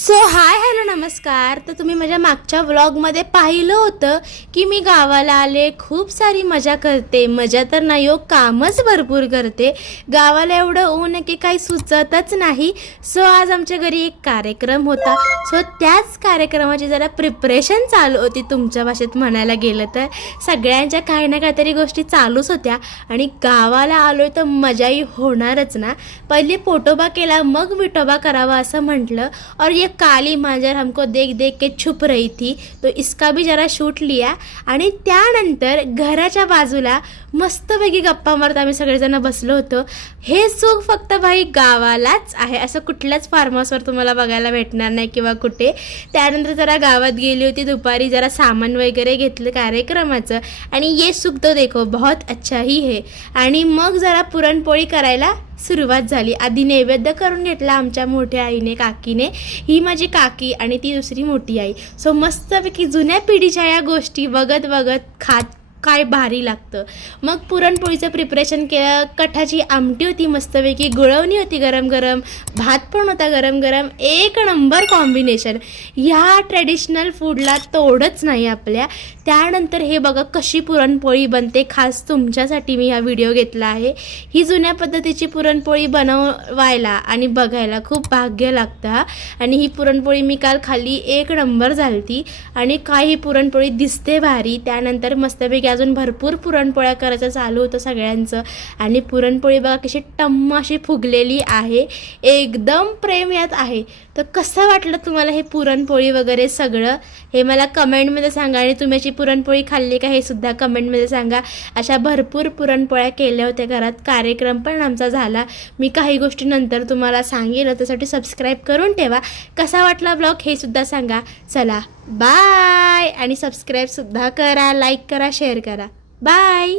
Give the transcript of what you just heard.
So hi hello नमस्कार. तर तुम्ही माझ्या मागच्या व्लॉगमध्ये पाहिलं होतं की मी गावाला आले, खूप सारी मजा करते. मजा तर नाही हो, कामच भरपूर करते. गावाला एवढं ऊन आहे की काही सुचतच नाही. सो आज आमच्या घरी एक कार्यक्रम होता. सो त्याच कार्यक्रमाची जरा प्रिपरेशन चालू होती. तुमच्या भाषेत म्हणायला गेलं तर सगळ्यांच्या काही ना काहीतरी गोष्टी चालूच होत्या. आणि गावाला आलो तर मजाही होणारच ना. पहिले पोटोबा केला, मग विठोबा करावा असं म्हटलं. और ये काली मांजर हमको देख देख के छुप रही थी, तो इसका भी जरा शूट लिया. आणि त्यानंतर घराच्या बाजूला मस्तपैकी गप्पा मारत आम्ही सगळेजण बसलो होतो. हे सुख फक्त भाई गावालाच आहे, असं कुठल्याच फार्म हाऊसवर तुम्हाला बघायला भेटणार नाही किंवा कुठे. त्यानंतर जरा गावात गेली होती दुपारी, जरा सामान वगैरे घेतलं कार्यक्रमाचं. आणि ये सुख तो देखो बहुत अच्छा ही है. आणि मग जरा पुरणपोळी करायला सुरुवात झाली. आधी नैवेद्य करून घेतला आमच्या मोठ्या आईने, काकीने. ही माझी काकी आणि ती दुसरी मोठी आई. सो मस्तपैकी जुन्या पिढीच्या या गोष्टी बघत बघत खात काय भारी लागतं. मग पुरणपोळीचं प्रिपरेशन केलं. कठाची आमटी होती मस्तपैकी, गुळवणी होती गरम गरम, भात पण होता गरम गरम. एक नंबर कॉम्बिनेशन. ह्या ट्रेडिशनल फूडला तोडच नाही आपल्या. त्यानंतर हे बघा कशी पुरणपोळी बनते, खास तुमच्यासाठी मी हा व्हिडिओ घेतला आहे. ही जुन्या पद्धतीची पुरणपोळी बनवायला आणि बघायला खूप भाग्य लागतं. आणि ही पुरणपोळी मी काल खाल्ली, एक नंबर झालती. आणि काय ही पुरणपोळी दिसते भारी. त्यानंतर मस्तपैकी अजून भरपूर पुरणपोळ्या करायचं चालू होतं सगळ्यांचं. आणि पुरणपोळी बघा कशी टम्म अशी फुगलेली आहे, एकदम प्रेम यात आहे. तर कसं वाटलं तुम्हाला हे पुरणपोळी वगैरे सगळं, हे मला कमेंटमध्ये सांगा. आणि तुम्ही अशी पुरणपोळी खाल्ली का हे सुद्धा कमेंटमध्ये सांगा. अशा भरपूर पुरणपोळ्या केल्या होत्या घरात. कार्यक्रम पण आमचा झाला. मी काही गोष्टी नंतर तुम्हाला सांगेल, त्यासाठी सबस्क्राईब करून ठेवा. कसा वाटला ब्लॉग हे सुद्धा सांगा. चला बाय. आणि सबस्क्राईबसुद्धा करा, लाईक करा, शेअर करा. बाय.